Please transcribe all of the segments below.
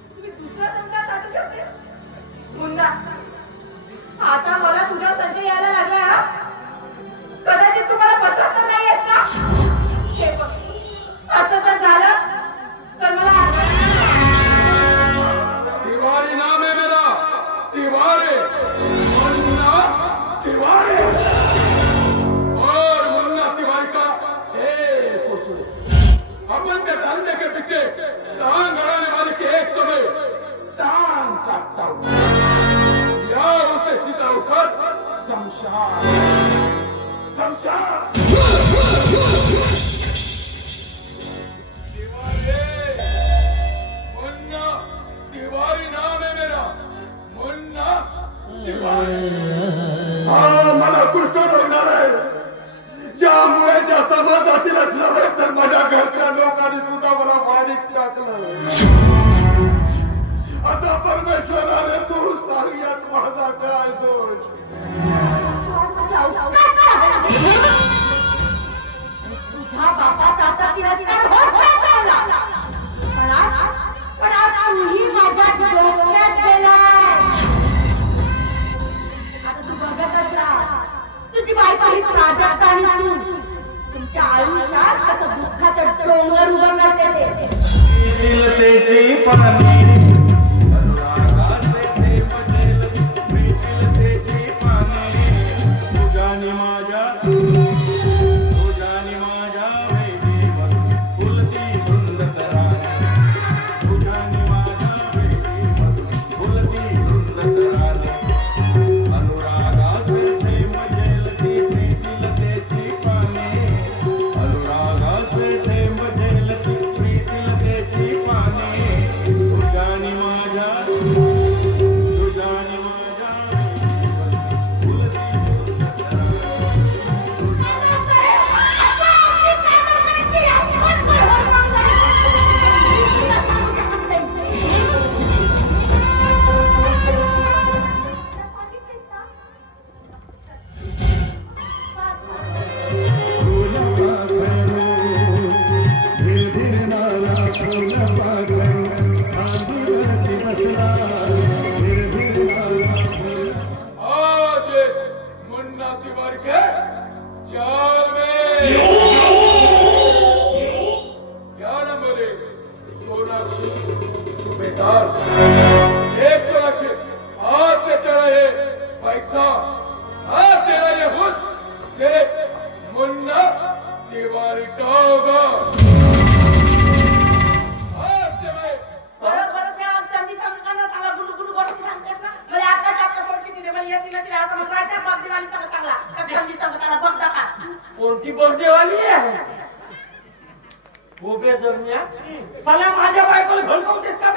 ताटू शकते? मुन्ना आता मला तुझा संचय यायला लागला? कदाचित तुम्हाला पसंत नाही येत का? हे बघ असं जर झालं तर मला तिवारी नाम है मेरा तिवारी. हूँ या उसे सीधा ऊपर शमशान शमशान तिवारी मुन्ना तिवारी नाम है मेरा मुन्ना तिवारी हा मला कुष्ठरोग झालाय ज्यामुळे ज्या समाजातील नव्हे तर माझा काय दोष. तुझ्या बापात आता तिरस्कार होत नव्हता. पण आज पण आज तूही माझ्या डोक्यात गेलाय. आता तू बघतच राहा. तुझी बायको ही प्राजक्त आणि तू. तुमच्या आयुष्यात कसं दुःखाचं डोंगर उभं करते ते. पाणी मुन्ना तिवारी के जाल में। नाम बोले सोनाक्षी, सुबेदार। एक सोनाक्षी, आज से तेरा ये पैसा, आज तेरा ये हुस्न सिर्फ़ मुन्ना तिवारी का होगा। राहता मग काय त्या बागदेवाली संघ चांगला. का संधी संघाला बघता का कोणती बसदेवाली आहे? उभे जगण्या साल्या माझ्या बायकोला भडकवतेस का?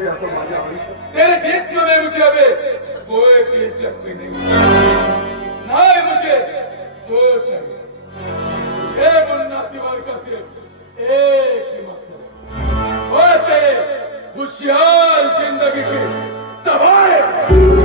तसे आता माझ्या तेरे जिस्म में मुझे अबे कोई दिलचस्पी नहीं। ना ही मुझे। दो चाहिए ये मुन्ना तिवारी का सिर्फ एक ही मकसद। है वो तेरे खुशहाल जिंदगी की तबाही।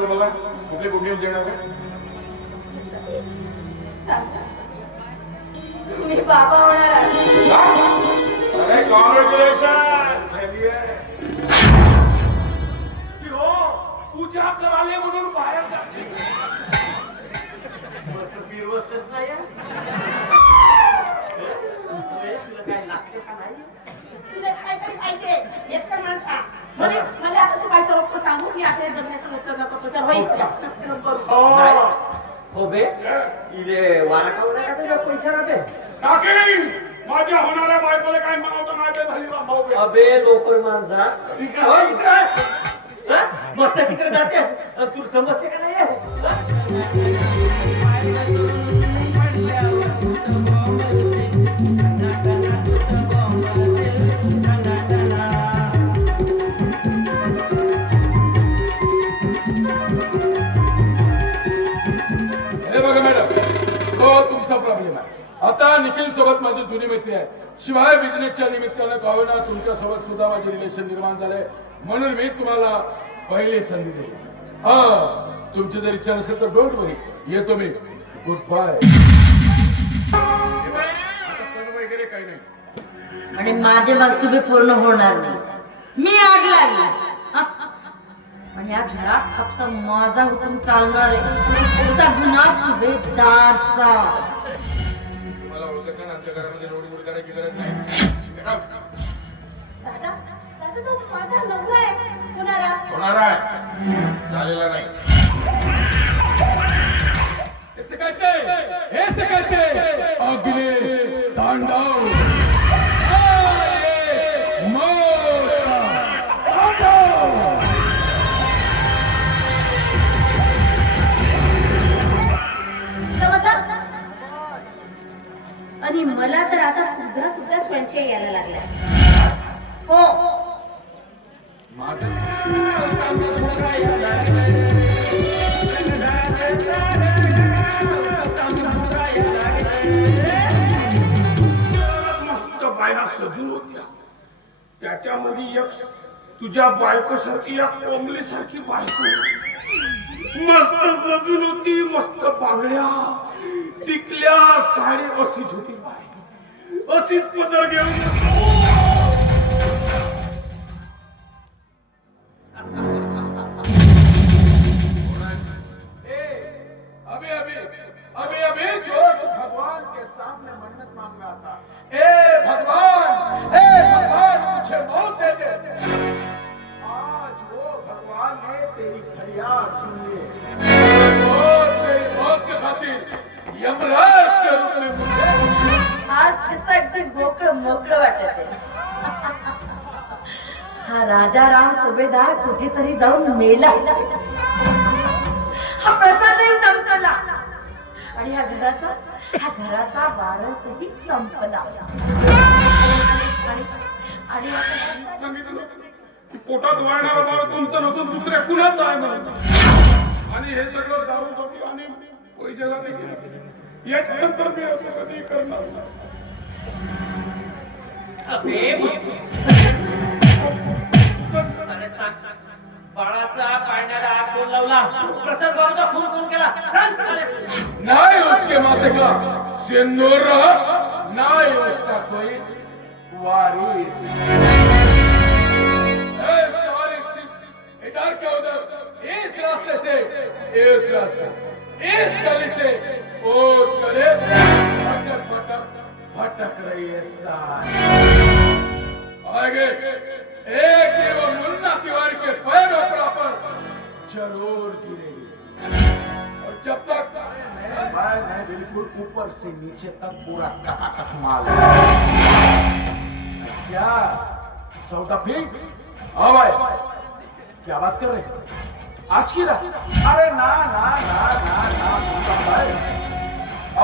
बोलवलं मला कुठली कुठली देणार आहे? सांगा तुम्ही बाबा होणार आहात. अरे कॉंग्रॅच्युलेशन जी हो पूजा कराले म्हणून बाहेर जाते नाही आहे. तुला काय लागते का नाही तुला पाहिजे येस का माणसा म्हणे मला आता तू काय स्वरूप सांगू की आपल्या जगण्याचं नसतं नको तुझ्या होईल नाही. हो बे इले वारा कावला का तुझ्या पैसा राबे काकी माझ्या होणाऱ्या बायकोला काय म्हणावतं नाही ते झाली बा भाऊ बे. अबे लोकल माणसा. इकडे हो, मस्त तिकडे जाते. तू तुला समजते का नाही? जुनी मैत्री आहे. शिवाय बिझनेसच्या निमित्तानं कावना तुमच्यासोबत सुद्धा माझे रिलेशन निर्माण झाले. म्हणून मी तुम्हाला पहिली संधी दिली. हा तुमची जर इच्छा नसेल तर डोंट वरी येतो मी. गुड बाय वगैरे काही नाही आणि माझे मनसुबे पूर्ण होणार नाही. मी आग लागली. आणि या घरात फक्त माझा हुकूम चालणार आहे. गुन्हा सुभेदारचा. आमच्या घरामध्ये करायची गरज नाही. दादा दादा तो माझा नवरा आहे. कुणाला होणार आहे. झालेला नाही. ऐसे कहते ऐसे अगले संशय यायला लागला हो. मस्त बाया सजून होत्या. त्याच्यामध्ये एक तुझ्या बायको सारखी एक कोंबली सारखी बायको. मस्त सजून होती मस्त बांगड्या. टिकल्या साडी अशीच होती बाई. अशीच पदर घेऊन अभी अभी अभी अभी जो तू भगवान के सामने मन्नत मांग रहा था ए, भगवान ए, भगवान, मुझे मौत दे दे। आज वो भगवान ने तेरी फरियाद सुन ली। और तेरी मौत के खातिर यमराज के रूप में मुझे अगदी मोकळं मोकळं वाटत आहे हा राजाराम सुभेदार कुठेतरी जाऊन मेला. हा प्रसादही संपला. आणि ह्या घराचा ह्या घराचा वारसही संपला. आणि पोटात वाढणारा बाळ तुमचं नसून दुसऱ्या कुणाचं आहे म्हणून आणि हे सगळं दारू आणि पैशासाठी याच्यानंतर मी असं कधी करणार नाही. बाळाचा आग कोण लावला प्रसाद बाबूचा खून कोण केला सांग ना उसके माथे का. सिंदूर रहा. उसका कोई वारिस. इधर के उधर? इस रास्ते से. इस रास्ते. इस गली जब तक। मैं मैं बिल्कुल ऊपर से नीचे तक पूरा टकाटक माल अच्छा सौदा फिक्स हाँ भाई। क्या बात कर रहे हैं? आज की रात? अरे ना ना ना ना ना भाई।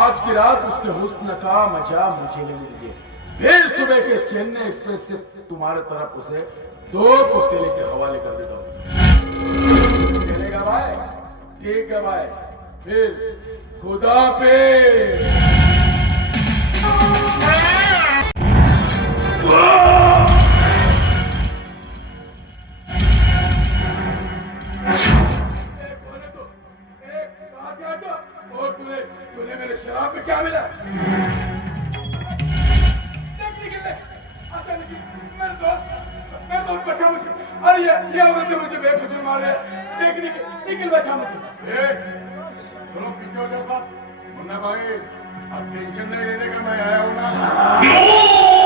आज की रात उसके हुस्न का मज़ा मुझे लेने दीजिए फिर सुबह के चेन्नई एक्सप्रेस से तुम्हारे तरफ़ उसे दो पुतेले के हवाले कर देता हूँ। भाई? ठीक है भाई। फिर खुदा पे। तो, शराब में क्या मिला? दोस्त बचा मुझे अरे ये ये औरत मुझे बेफिक्र मारे देख निकल निकल बचा मुझे। ए, दोनों पीछे हो जाओ साहब। मुन्ना भाई अब टेंशन नहीं लेने का मैं आया हूँ ना